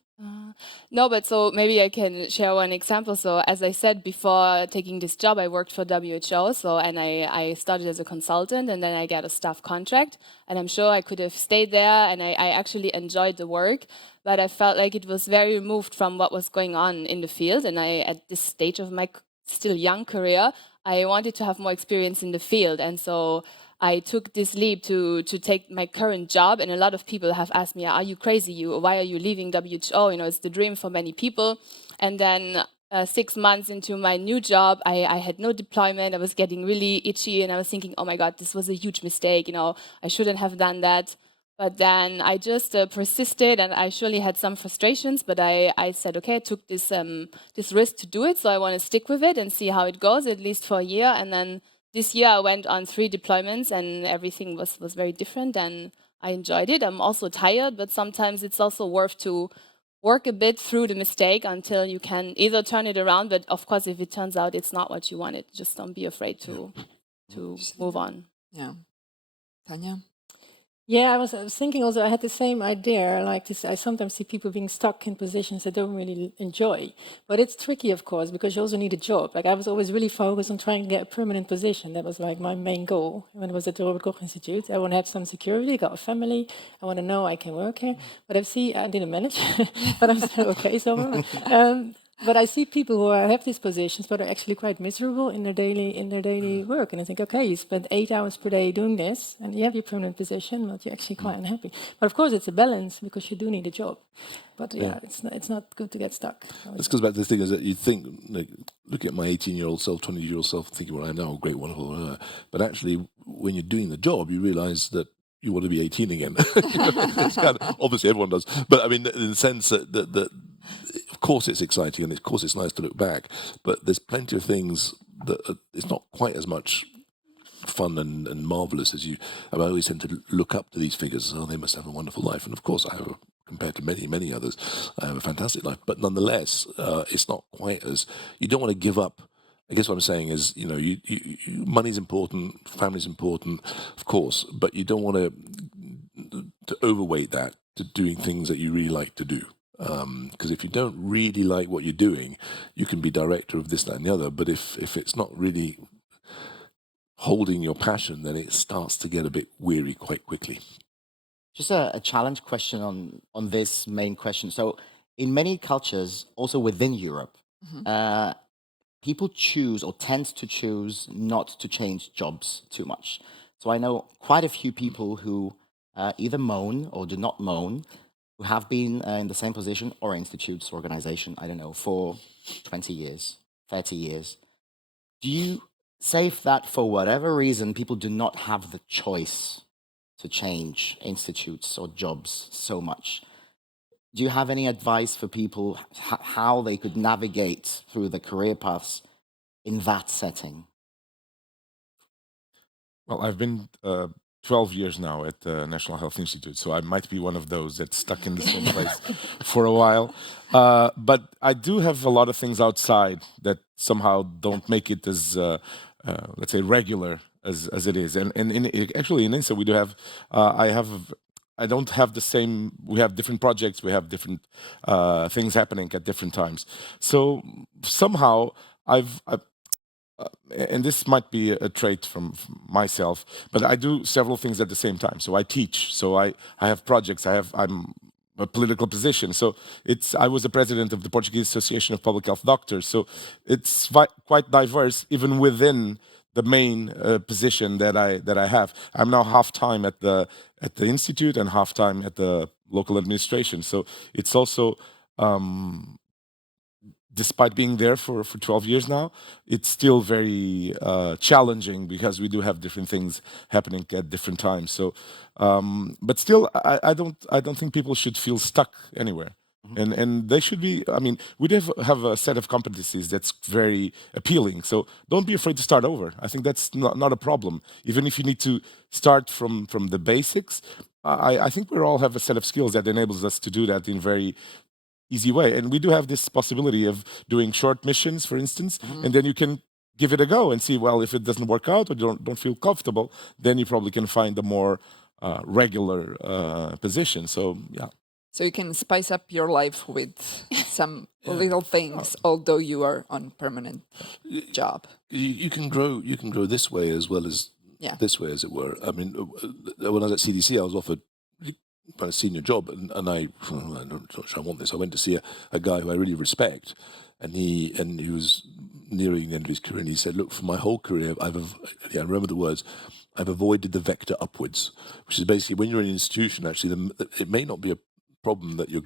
No, but so maybe I can share one example. So as I said, before taking this job, I worked for WHO. And I started as a consultant, and then I got a staff contract. And I'm sure I could have stayed there, and I actually enjoyed the work. But I felt like it was very removed from what was going on in the field. And at this stage of my still young career, I wanted to have more experience in the field. And so I took this leap to take my current job, and a lot of people have asked me, are you crazy? Why are you leaving WHO? It's the dream for many people. And then 6 months into my new job, I had no deployment. I was getting really itchy, and I was thinking, oh my God, this was a huge mistake. I shouldn't have done that. But then I just persisted, and I surely had some frustrations, but I said, okay, I took this risk to do it, so I want to stick with it and see how it goes, at least for a year. And then this year I went on 3 deployments, and everything was very different, and I enjoyed it. I'm also tired, but sometimes it's also worth to work a bit through the mistake until you can either turn it around, but of course, if it turns out it's not what you wanted, just don't be afraid to move on. Yeah. Tanja? Yeah, I was thinking also, I had the same idea, like this, I sometimes see people being stuck in positions they don't really enjoy. But it's tricky, of course, because you also need a job. Like, I was always really focused on trying to get a permanent position. That was like my main goal when I was at the Robert Koch Institute. I want to have some security, got a family, I want to know I can work here. But I didn't manage, but I'm still okay somewhere. But I see people who have these positions, but are actually quite miserable in their daily work. And I think, okay, you spend 8 hours per day doing this, and you have your permanent position, but you're actually quite unhappy. But of course, it's a balance, because you do need a job. But yeah, it's not good to get stuck. This goes back to the thing is that you think, looking at my 18-year-old self, 20-year-old self, thinking, well, I know, great, wonderful. But actually, when you're doing the job, you realize that you want to be 18 again. It's kind of, obviously, everyone does. But I mean, in the sense that of course it's exciting, and of course it's nice to look back, but there's plenty of things that it's not quite as much fun and marvelous as you. I always tend to look up to these figures. Oh, they must have a wonderful life, and of course I have a compared to many others. I have a fantastic life, but nonetheless, it's not quite as, you don't want to give up. I guess what I'm saying is, money's important, family's important, of course, but you don't want to overweight that to doing things that you really like to do. Because if you don't really like what you're doing, you can be director of this, that, and the other. But if it's not really holding your passion, then it starts to get a bit weary quite quickly. Just a challenge question on this main question. So in many cultures, also within Europe, people choose or tend to choose not to change jobs too much. So I know quite a few people who either moan or do not moan, who have been in the same position or institutes, organization, I don't know, for 20 years, 30 years. Do you say that for whatever reason, people do not have the choice to change institutes or jobs so much? Do you have any advice for people how they could navigate through the career paths in that setting? Well, I've been 12 years now at the National Health Institute, so I might be one of those that's stuck in the same place for a while. But I do have a lot of things outside that somehow don't make it as, let's say, regular as it is. And actually in INSA we do have, I don't have the same, we have different projects, we have different things happening at different times. So somehow and this might be a trait from myself, but I do several things at the same time. So I teach, so I have projects, I'm a political position. So I was the president of the Portuguese Association of Public Health Doctors. So it's quite diverse, even within the main position that I have. I'm now half-time at the institute and half-time at the local administration. So it's also, despite being there for 12 years now, it's still very challenging because we do have different things happening at different times. So, but still, I don't think people should feel stuck anywhere. And they should be, I mean, we have a set of competencies that's very appealing. So don't be afraid to start over. I think that's not a problem. Even if you need to start from the basics, I think we all have a set of skills that enables us to do that in very easy way. And we do have this possibility of doing short missions, for instance, and then you can give it a go and see, well, if it doesn't work out or don't feel comfortable, then you probably can find a more regular position. So, yeah. So you can spice up your life with some little things, although you are on permanent job. You can grow this way as well as this way, as it were. I mean, when I was at CDC, I was offered a senior job, and I'm not sure I want this. I went to see a guy who I really respect, and he was nearing the end of his career, and he said, "Look, for my whole career, I remember the words, I've avoided the vector upwards," which is basically when you're in an institution, actually, it may not be a problem that you're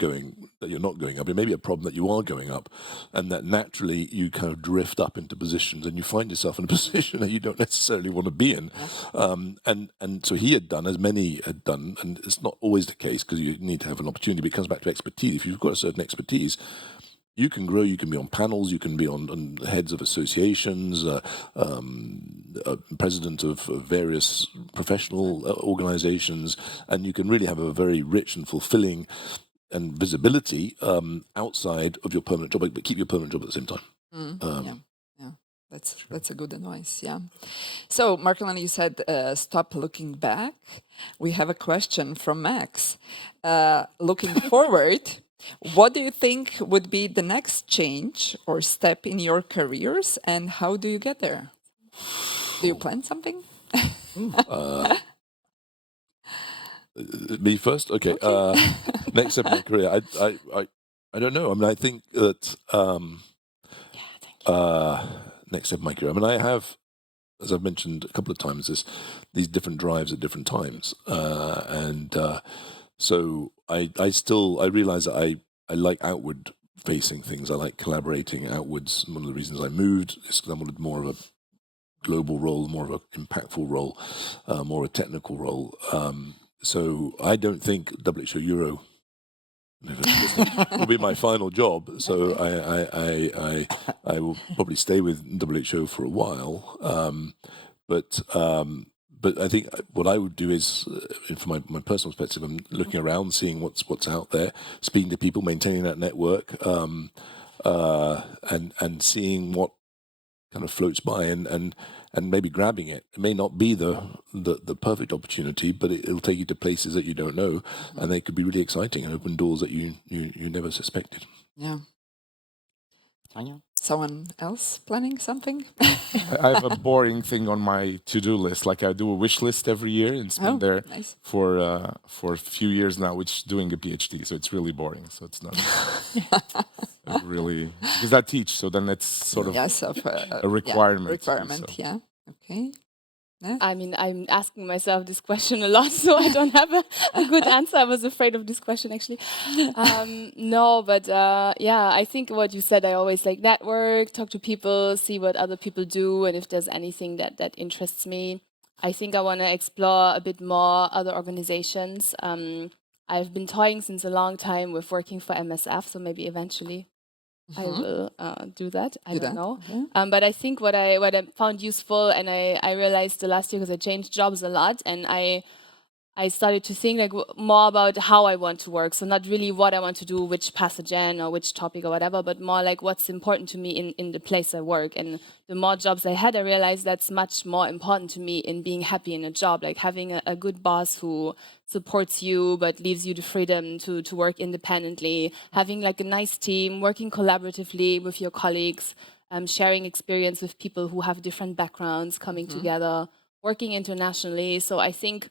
not going up. It may be a problem that you are going up, and that naturally you kind of drift up into positions, and you find yourself in a position that you don't necessarily want to be in. And so he had done, as many had done, and it's not always the case because you need to have an opportunity. But it comes back to expertise. If you've got a certain expertise, you can grow. You can be on panels. You can be on heads of associations, president of various professional organizations, and you can really have a very rich and fulfilling and visibility outside of your permanent job, but keep your permanent job at the same time. That's a good advice. Yeah. So, Marc-Alain, you said stop looking back. We have a question from Max. Looking forward, what do you think would be the next change or step in your careers, and how do you get there? Do you plan something? Me first? Okay. Next step in my career, I don't know. I mean, I think that next step in my career. I mean, I have, as I've mentioned a couple of times, these different drives at different times, so I realize that I like outward facing things. I like collaborating outwards. One of the reasons I moved is because I wanted more of a global role, more of an impactful role, more of a technical role. So I don't think WHO Euro will be my final job. So I will probably stay with WHO for a while. but I think what I would do is, from my personal perspective, I'm looking around, seeing what's out there, speaking to people, maintaining that network, and seeing what kind of floats by, and maybe grabbing it. It may not be the perfect opportunity, but it'll take you to places that you don't know, and they could be really exciting and open doors that you never suspected. Yeah. Tanja? Someone else planning something? I have a boring thing on my to-do list. Like I do a wish list every year, and it's been there nice. for a few years now, which is doing a PhD. So it's really boring. So it's not really, because I teach. So then it's sort of a requirement. Requirement, so. yeah. Okay. Yeah. I mean, I'm asking myself this question a lot, so I don't have a good answer. I was afraid of this question, actually. No, but yeah, I think what you said, I always like network, talk to people, see what other people do, and if there's anything that interests me. I think I want to explore a bit more other organizations. I've been toying since a long time with working for MSF, so maybe eventually I will do that. I don't know. But I think what I found useful, and I realized the last year, because I changed jobs a lot, and I started to think like more about how I want to work. So not really what I want to do, which pathogen or which topic or whatever, but more like what's important to me in the place I work. And the more jobs I had, I realized that's much more important to me in being happy in a job, like having a good boss who supports you but leaves you the freedom to work independently, having like a nice team, working collaboratively with your colleagues, sharing experience with people who have different backgrounds, coming together, working internationally. So I think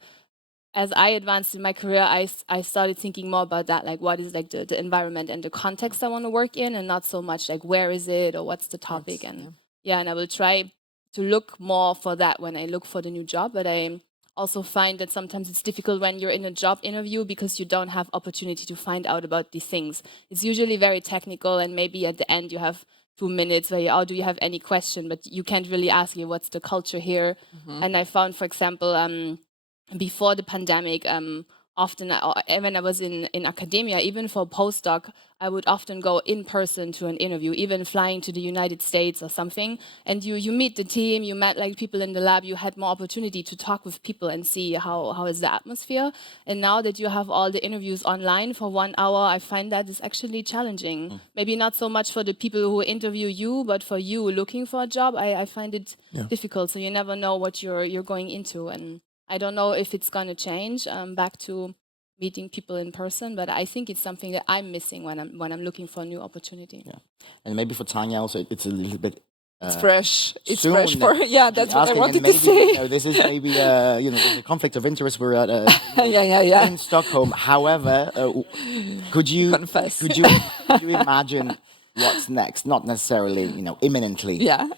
as I advanced in my career, I started thinking more about that, like what is like the environment and the context I want to work in, and not so much like where is it or what's the topic. And and I will try to look more for that when I look for the new job. But I also find that sometimes it's difficult when you're in a job interview because you don't have opportunity to find out about these things. It's usually very technical, and maybe at the end you have 2 minutes where do you have any question, but you can't really ask you what's the culture here. And I found, for example, before the pandemic, often when I was in academia, even for postdoc, I would often go in person to an interview, even flying to the United States or something. And you meet the team, you met like people in the lab, you had more opportunity to talk with people and see how is the atmosphere. And now that you have all the interviews online for 1 hour, I find that is actually challenging. Maybe not so much for the people who interview you, but for you looking for a job, I find it difficult. So you never know what you're going into. And I don't know if it's going to change back to meeting people in person, but I think it's something that I'm missing when I'm looking for a new opportunity. Yeah, and maybe for Tanja also, it's a little bit. It's fresh. It's soon fresh for that's what I asking, wanted and maybe, to say. This is maybe there's a conflict of interest. We're at in Stockholm. However, could you Confess. could you imagine what's next? Not necessarily imminently. Yeah.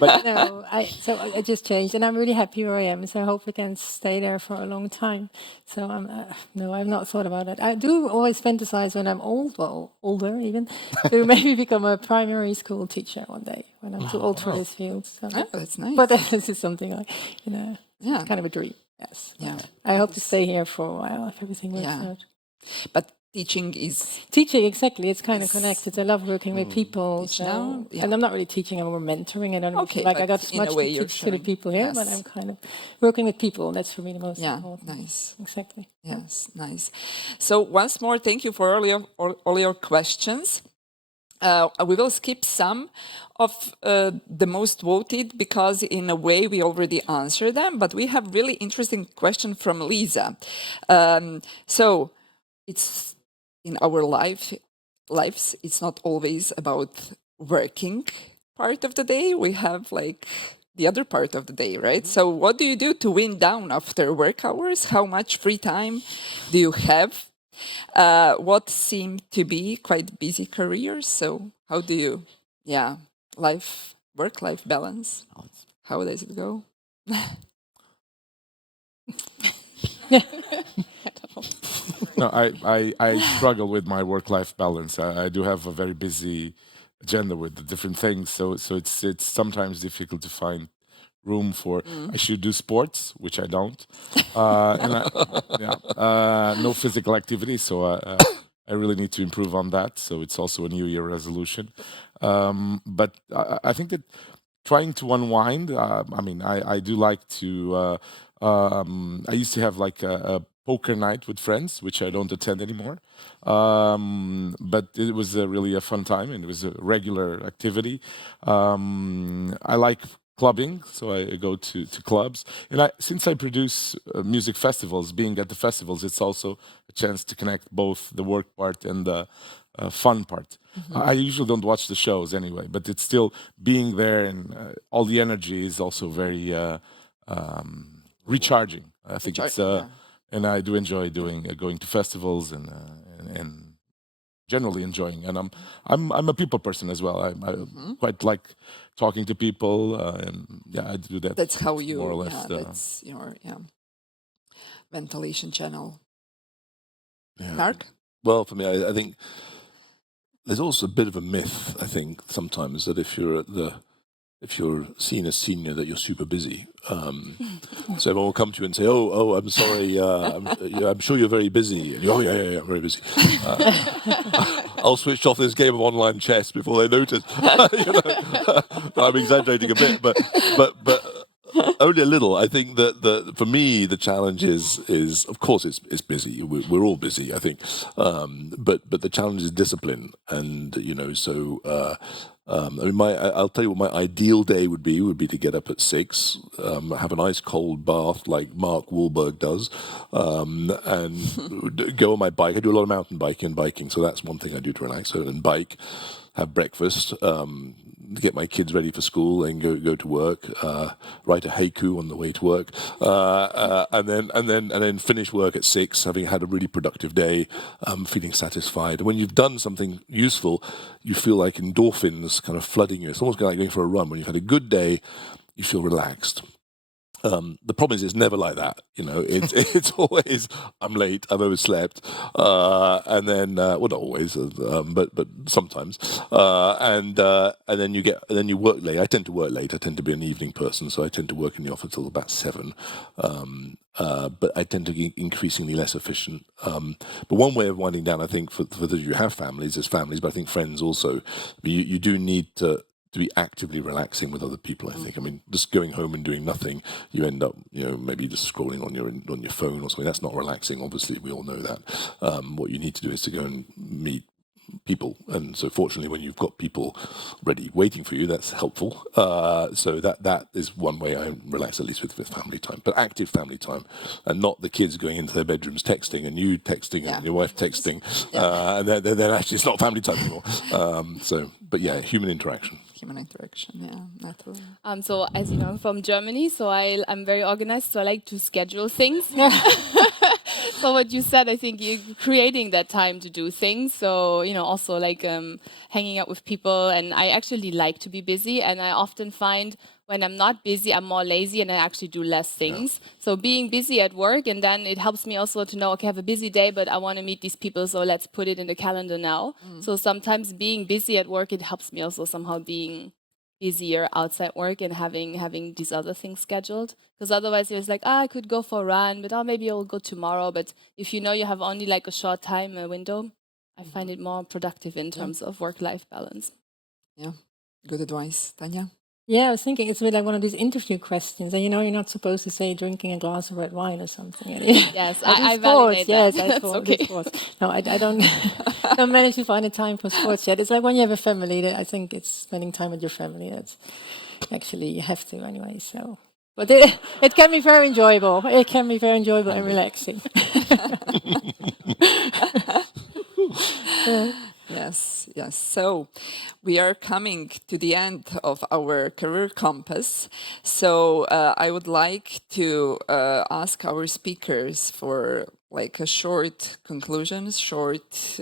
But No, I just changed, and I'm really happy where I am. So I hope I can stay there for a long time. So no, I've not thought about it. I do always fantasize when I'm older even, to maybe become a primary school teacher one day when I'm too old for this field. So. That's nice. But this is something it's kind of a dream. Yes. Yeah. I hope to stay here for a while if everything works out. But teaching is Teaching, exactly. It's kind of connected. I love working with people. Teach now, And I'm not really teaching, I'm more mentoring. I don't Okay, I got but in much a to way you're teach to the showing- people here, but yes. I'm kind of working with people. That's for me the most important. Nice. Exactly. Yes, nice. So once more, thank you for all your questions. We will skip some of the most voted because in a way we already answered them, but we have really interesting question from Lisa. So it's in our lives, it's not always about working part of the day. We have like the other part of the day, right? So what do you do to wind down after work hours? How much free time do you have? What seem to be quite busy careers? So how do you, work-life balance? How does it go? No, I struggle with my work-life balance. I do have a very busy agenda with the different things, so it's sometimes difficult to find room for. I should do sports, which I don't, no physical activity, so I really need to improve on that. So it's also a New Year resolution. But I think that trying to unwind. I mean, I do like to. I used to have like a poker night with friends, which I don't attend anymore. But it was really a fun time, and it was a regular activity. I like clubbing, so I go to clubs. And since I produce music festivals, being at the festivals, it's also a chance to connect both the work part and the fun part. I usually don't watch the shows anyway, but it's still being there, and all the energy is also very recharging. I think it's and I do enjoy doing going to festivals and generally enjoying. And I'm a people person as well. I quite like talking to people, and yeah, I do that. That's how you, more or less. that's your ventilation channel. Yeah. Mark? Well, for me, I think there's also a bit of a myth, I think, sometimes, that if you're seen as senior, that you're super busy. So everyone will come to you and say, "Oh, I'm sorry, I'm sure you're very busy." And you, "Oh, yeah, I'm very busy." I'll switch off this game of online chess before they notice. I'm exaggerating a bit, but only a little. I think that for me the challenge is of course it's busy. We're all busy, I think, but the challenge is discipline, and so. I mean, I'll tell you what my ideal day would be to get up at 6, have a nice cold bath like Mark Wahlberg does, and go on my bike. I do a lot of mountain biking, so that's one thing I do to relax. So then bike, have breakfast, get my kids ready for school, and go to work. Write a haiku on the way to work, and then finish work at 6, having had a really productive day, feeling satisfied. And when you've done something useful, you feel like endorphins kind of flooding you. It's almost like going for a run. When you've had a good day, you feel relaxed. The problem is it's never like that. It's always I'm late, I've overslept, and then well, not always, but sometimes, and then you work late. I tend to work late. I tend to be an evening person, so I tend to work in the office till about 7. But I tend to get increasingly less efficient. But one way of winding down, I think, for those of you who have families, is families, but I think friends also. You do need to be actively relaxing with other people. I think. I mean, just going home and doing nothing, you end up, maybe just scrolling on your phone or something. That's not relaxing. Obviously, we all know that. What you need to do is to go and meet people, and so fortunately, when you've got people ready waiting for you, that's helpful. So that is one way I relax, at least with family time, but active family time, and not the kids going into their bedrooms texting and you texting and your wife texting, and then actually it's not family time anymore. But yeah, human interaction. Natalie. So as you know, I'm from Germany, so I'm very organized, so I like to schedule things. So what you said, I think you're creating that time to do things. So, also like hanging out with people, and I actually like to be busy, and I often find when I'm not busy, I'm more lazy and I actually do less things. Yeah. So being busy at work, and then it helps me also to know, okay, I have a busy day, but I want to meet these people, so let's put it in the calendar now. So sometimes being busy at work, it helps me also somehow being busier outside work and having these other things scheduled. Because otherwise it was like, I could go for a run, but maybe I'll go tomorrow. But if you have only like a short time window, I find it more productive in terms of work-life balance. Yeah, good advice. Tanja? Yeah, I was thinking it's a bit like one of these interview questions, and you're not supposed to say drinking a glass of red wine or something. Yes, I validate that. Yes, I thought. Okay. Sports. No, I don't don't manage to find a time for sports yet. It's like when you have a family. I think it's spending time with your family. That's actually you have to anyway. So, but it can be very enjoyable. It can be very enjoyable and relaxing. Yes. So we are coming to the end of our career compass. So I would like to ask our speakers for like a short conclusion, short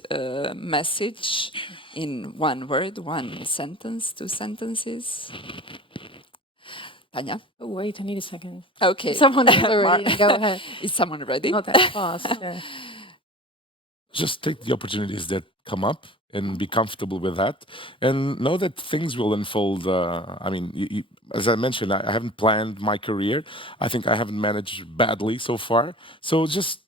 message in one word, one sentence, 2 sentences. Tanja? Oh, wait, I need a second. Okay. Someone is already. Go ahead. Is someone ready? Not that fast. Yeah. Just take the opportunities that come up and be comfortable with that, and know that things will unfold. I mean, as I mentioned, I haven't planned my career. I think I haven't managed badly so far. So just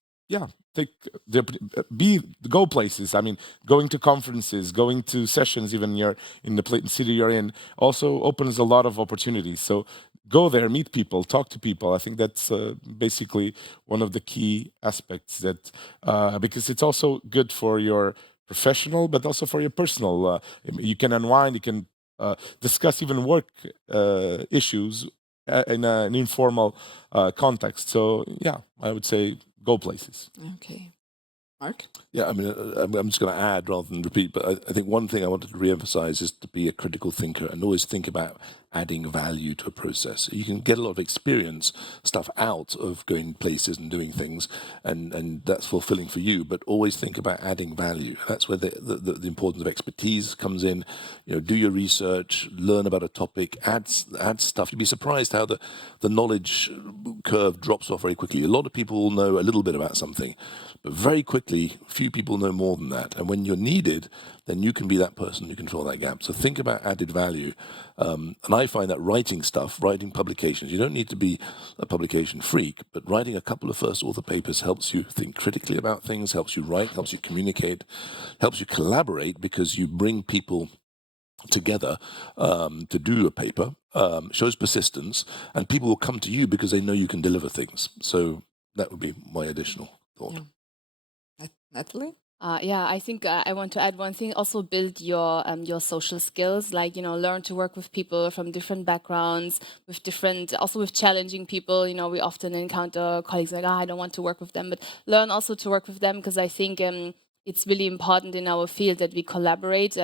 go places. I mean, going to conferences, going to sessions, even in the city you're in, also opens a lot of opportunities. So go there, meet people, talk to people. I think that's basically one of the key aspects that because it's also good for your professional, but also for your personal. You can unwind, you can discuss even work issues in an informal context. So yeah, I would say go places. Okay. Mark? Yeah, I mean, I'm just going to add rather than repeat, but I think one thing I wanted to re-emphasize is to be a critical thinker and always think about adding value to a process. You can get a lot of experience stuff out of going places and doing things, and that's fulfilling for you, but always think about adding value. That's where the importance of expertise comes in. Do your research, learn about a topic, add stuff. You'd be surprised how the knowledge curve drops off very quickly. A lot of people will know a little bit about something, but very quickly, few people know more than that. And when you're needed, then you can be that person who can fill that gap. So think about added value. And I find that writing publications, you don't need to be a publication freak, but writing a couple of first author papers helps you think critically about things, helps you write, helps you communicate, helps you collaborate because you bring people together to do a paper, shows persistence, and people will come to you because they know you can deliver things. So that would be my additional thought. Yeah. Natalie? I think I want to add one thing. Also, build your social skills. Like learn to work with people from different backgrounds, also with challenging people. We often encounter colleagues like, I don't want to work with them, but learn also to work with them because I think it's really important in our field that we collaborate.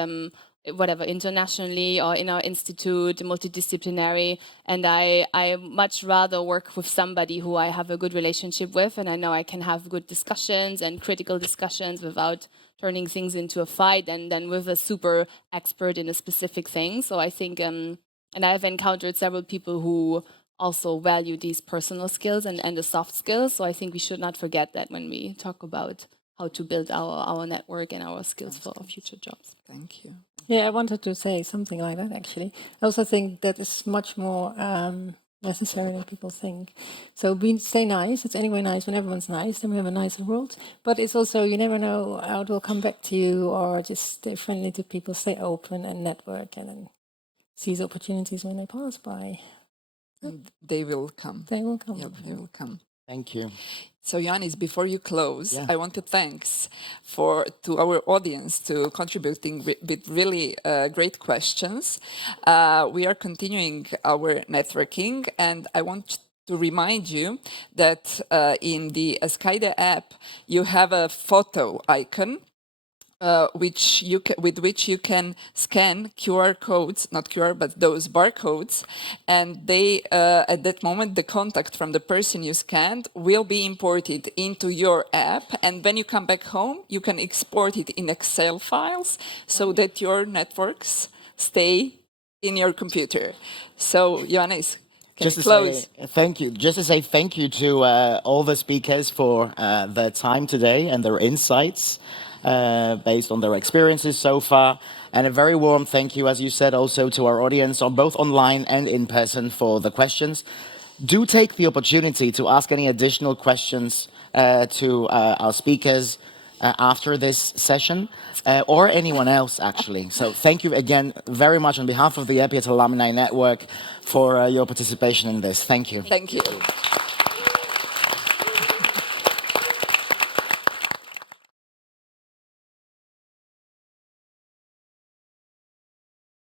Whatever, internationally or in our institute, multidisciplinary, and I much rather work with somebody who I have a good relationship with, and I know I can have good discussions and critical discussions without turning things into a fight, and then with a super expert in a specific thing. So I think, and I've encountered several people who also value these personal skills and the soft skills. So I think we should not forget that when we talk about how to build our network and our skills for future jobs. Thank you. Yeah, I wanted to say something like that, actually. I also think that is much more necessary than people think. So stay nice. It's anyway nice when everyone's nice, then we have a nicer world. But it's also, you never know how it will come back to you, or just stay friendly to people, stay open and network, and then seize opportunities when they pass by. And they will come. They will come. Yeah, they will come. Thank you. So, Ioannis, before you close, I want to thanks to our audience to contributing with really great questions. We are continuing our networking, and I want to remind you that in the Skyde app, you have a photo icon with which you can scan QR codes, not QR, but those barcodes, and they at that moment the contact from the person you scanned will be imported into your app, and when you come back home, you can export it in Excel files so that your networks stay in your computer. So, Ioannis, Just to close. say thank you. Just to say thank you to all the speakers for their time today and their insights. Based on their experiences so far. And a very warm thank you, as you said, also to our audience, on both online and in person, for the questions. Do take the opportunity to ask any additional questions to our speakers after this session, or anyone else, actually. So thank you again very much on behalf of the EPIAT Alumni Network for your participation in this. Thank you. Thank you.